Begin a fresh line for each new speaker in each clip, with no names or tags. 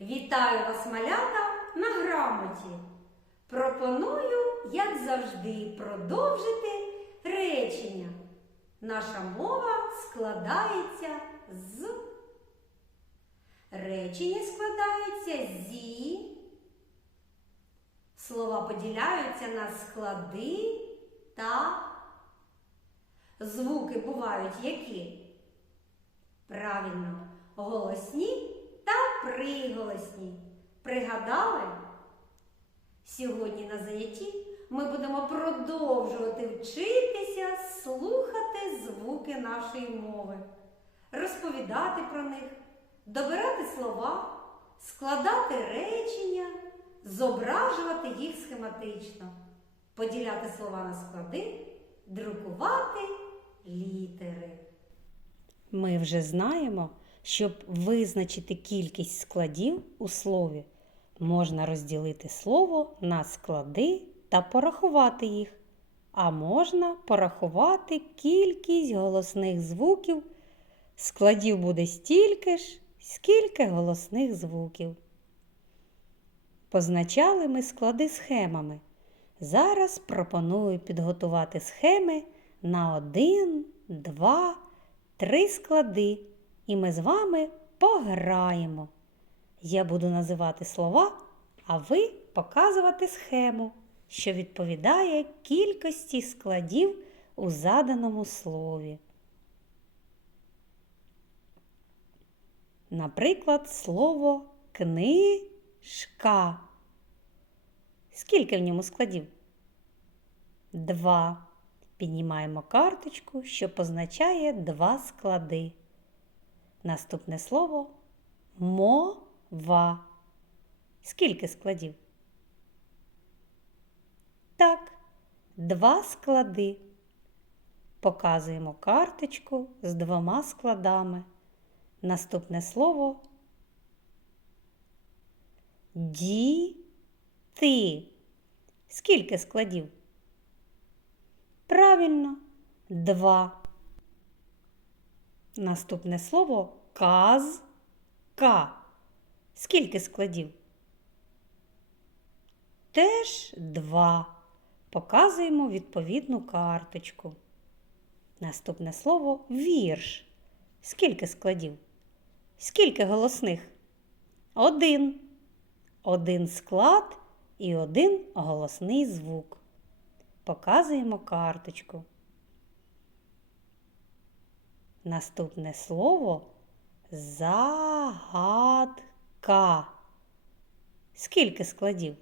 Вітаю вас, малята, на грамоті. Пропоную, як завжди, продовжити речення. Наша мова складається з. Речення складається зі. Слова поділяються на склади та звуки бувають які? Правильно, голосні приголосні. Пригадали? Сьогодні на занятті ми будемо продовжувати вчитися слухати звуки нашої мови, розповідати про них, добирати слова, складати речення, зображувати їх схематично, поділяти слова на склади, друкувати літери.
Ми вже знаємо, щоб визначити кількість складів у слові, можна розділити слово на склади та порахувати їх, а можна порахувати кількість голосних звуків. Складів буде стільки ж, скільки голосних звуків. Позначали ми склади схемами. Зараз пропоную підготувати схеми на один, два, три склади, і ми з вами пограємо. Я буду називати слова, а ви показувати схему, що відповідає кількості складів у заданому слові. Наприклад, слово книжка. Скільки в ньому складів? Два. Піднімаємо карточку, що позначає два склади. Наступне слово мова. Скільки складів? Так, два склади. Показуємо карточку з двома складами. Наступне слово діти. Скільки складів? Правильно, два. Наступне слово казка. Скільки складів? Теж два. Показуємо відповідну карточку. Наступне слово вірш. Скільки складів? Скільки голосних? Один. Один склад і один голосний звук. Показуємо карточку. Наступне слово загадка. Скільки складів?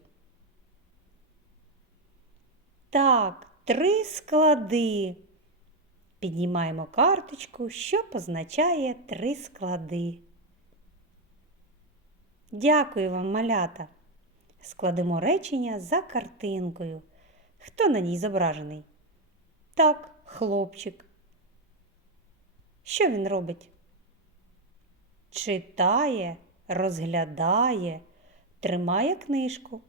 Так, три склади. Піднімаємо карточку, що позначає три склади. Дякую вам, малята. Складемо речення за картинкою. Хто на ній зображений? Так, хлопчик. Що він робить? Читає, розглядає, тримає книжку.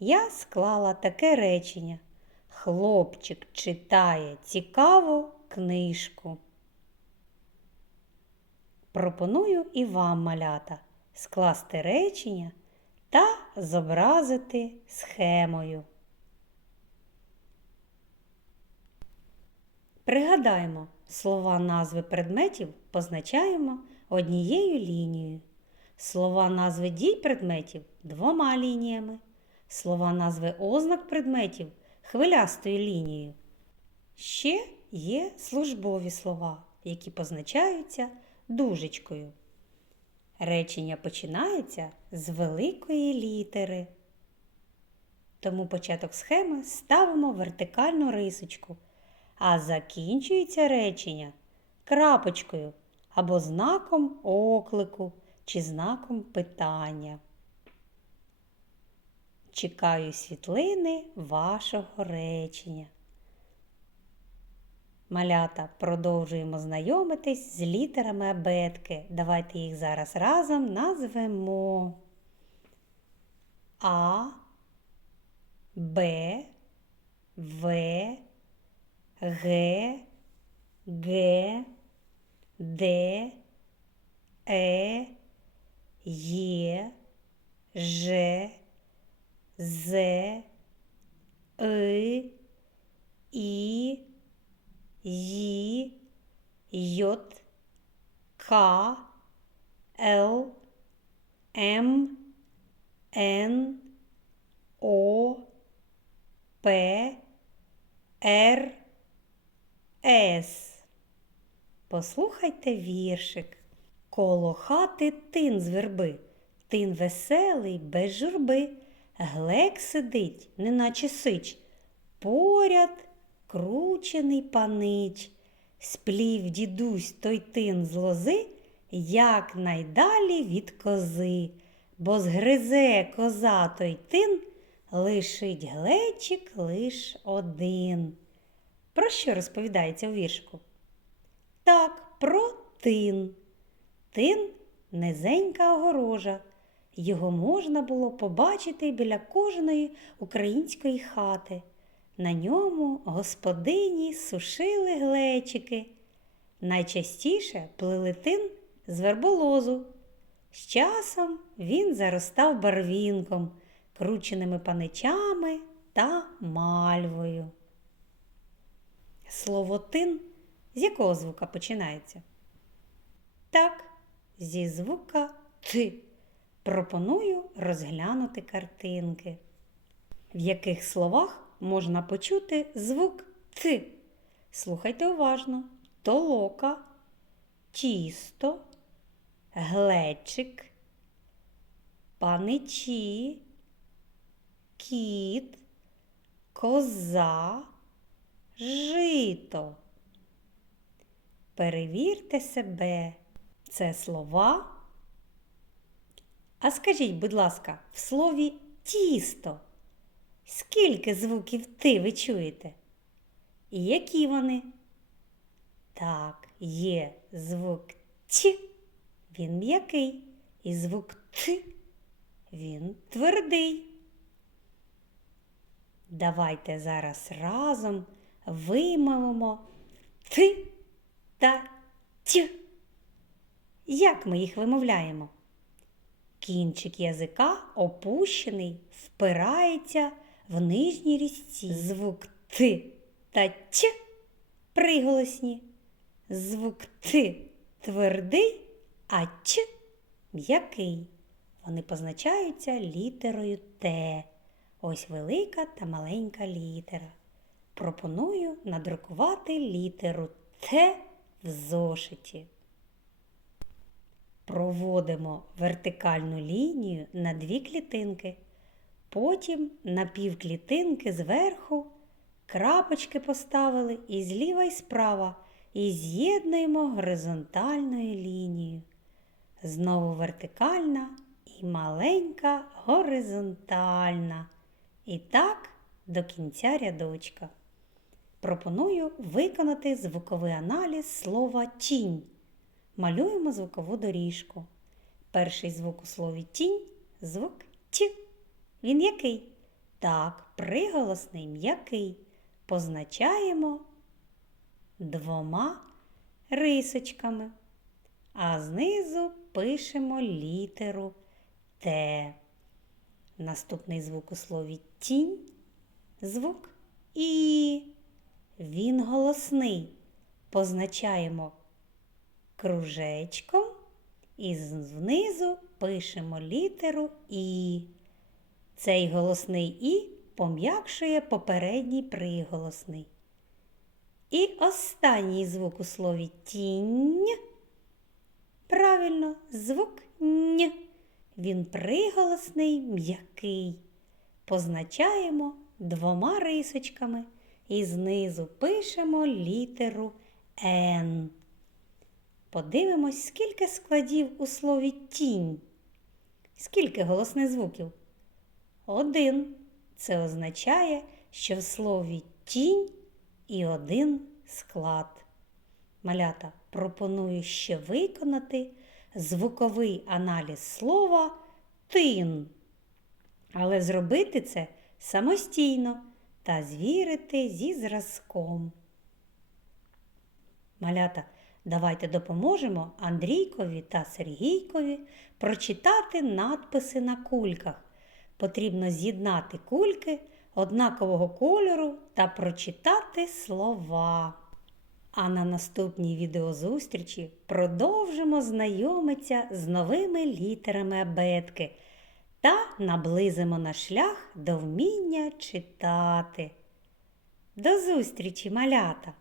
Я склала таке речення. Хлопчик читає цікаву книжку. Пропоную і вам, малята, скласти речення та зобразити схемою. Пригадаємо, слова назви предметів позначаємо однією лінією. Слова назви дій предметів двома лініями. Слова назви ознак предметів хвилястою лінією. Ще є службові слова, які позначаються дужечкою. Речення починається з великої літери. Тому початок схеми ставимо вертикальну рисочку, а закінчується речення крапочкою або знаком оклику чи знаком питання. Чекаю світлини вашого речення. Малята, продовжуємо знайомитись з літерами абетки. Давайте їх зараз разом назвемо А, Б, В, Г, Г, Д, Е, Є, Ж, З, И, І, Ї, Йот, К, Л, М, Н, О, П, Р, С. Послухайте віршик. Коло хати тин з верби, тин веселий, без журби. Глек сидить, неначе сич. Поряд кручений панич. Сплів дідусь той тин з лози, як найдалі від кози, бо згризе коза той тин, лишить глечик лиш один. Про що розповідається у віршку? Так, про тин. Тин низенька огорожа. Його можна було побачити біля кожної української хати. На ньому господині сушили глечики. Найчастіше плели тин з верболозу. З часом він заростав барвінком, крученими паничами та мальвою. Слово тин з якого звука починається? Так, зі звука Т. Пропоную розглянути картинки, в яких словах можна почути звук Т. Слухайте уважно: толока, тісто, глечик, паничі, кіт, коза, жито. Перевірте себе. Це слова. А скажіть, будь ласка, в слові тісто. Скільки звуків ти ви чуєте? І які вони? Так, є звук Т, він м'який, і звук Т, він твердий. Давайте зараз разом вимовимо Т та Т. Як ми їх вимовляємо? Кінчик язика опущений, впирається в нижній різці. Звук Т та Т приголосні. Звук Т твердий, а Ч м'який. Вони позначаються літерою Т. Ось велика та маленька літера. Пропоную надрукувати літеру Т в зошиті. Проводимо вертикальну лінію на дві клітинки. Потім на півклітинки зверху крапочки поставили і зліва і справа, і з'єднуємо горизонтальною лінією. Знову вертикальна і маленька горизонтальна. І так до кінця рядочка. Пропоную виконати звуковий аналіз слова тінь. Малюємо звукову доріжку. Перший звук у слові тінь звук Т. Він який? Так, приголосний м'який. Позначаємо двома рисочками. А знизу пишемо літеру Т. Наступний звук у слові тінь звук І. Він голосний. Позначаємо кружечком і знизу пишемо літеру І. Цей голосний І пом'якшує попередній приголосний. І останній звук у слові тінь. Правильно, звук Н. Він приголосний м'який. Позначаємо двома рисочками і знизу пишемо літеру Н. Подивимось, скільки складів у слові тінь. Скільки голосних звуків? Один. Це означає, що в слові тінь і один склад. Малята пропоную ще виконати звуковий аналіз слова тин. Але зробити це самостійно та звірити зі зразком. Малята, Давайте допоможемо Андрійкові та Сергійкові прочитати надписи на кульках. Потрібно з'єднати кульки однакового кольору та прочитати слова. А на наступній відеозустрічі продовжимо знайомитися з новими літерами абетки та наблизимо на шлях до вміння читати. До зустрічі, малята!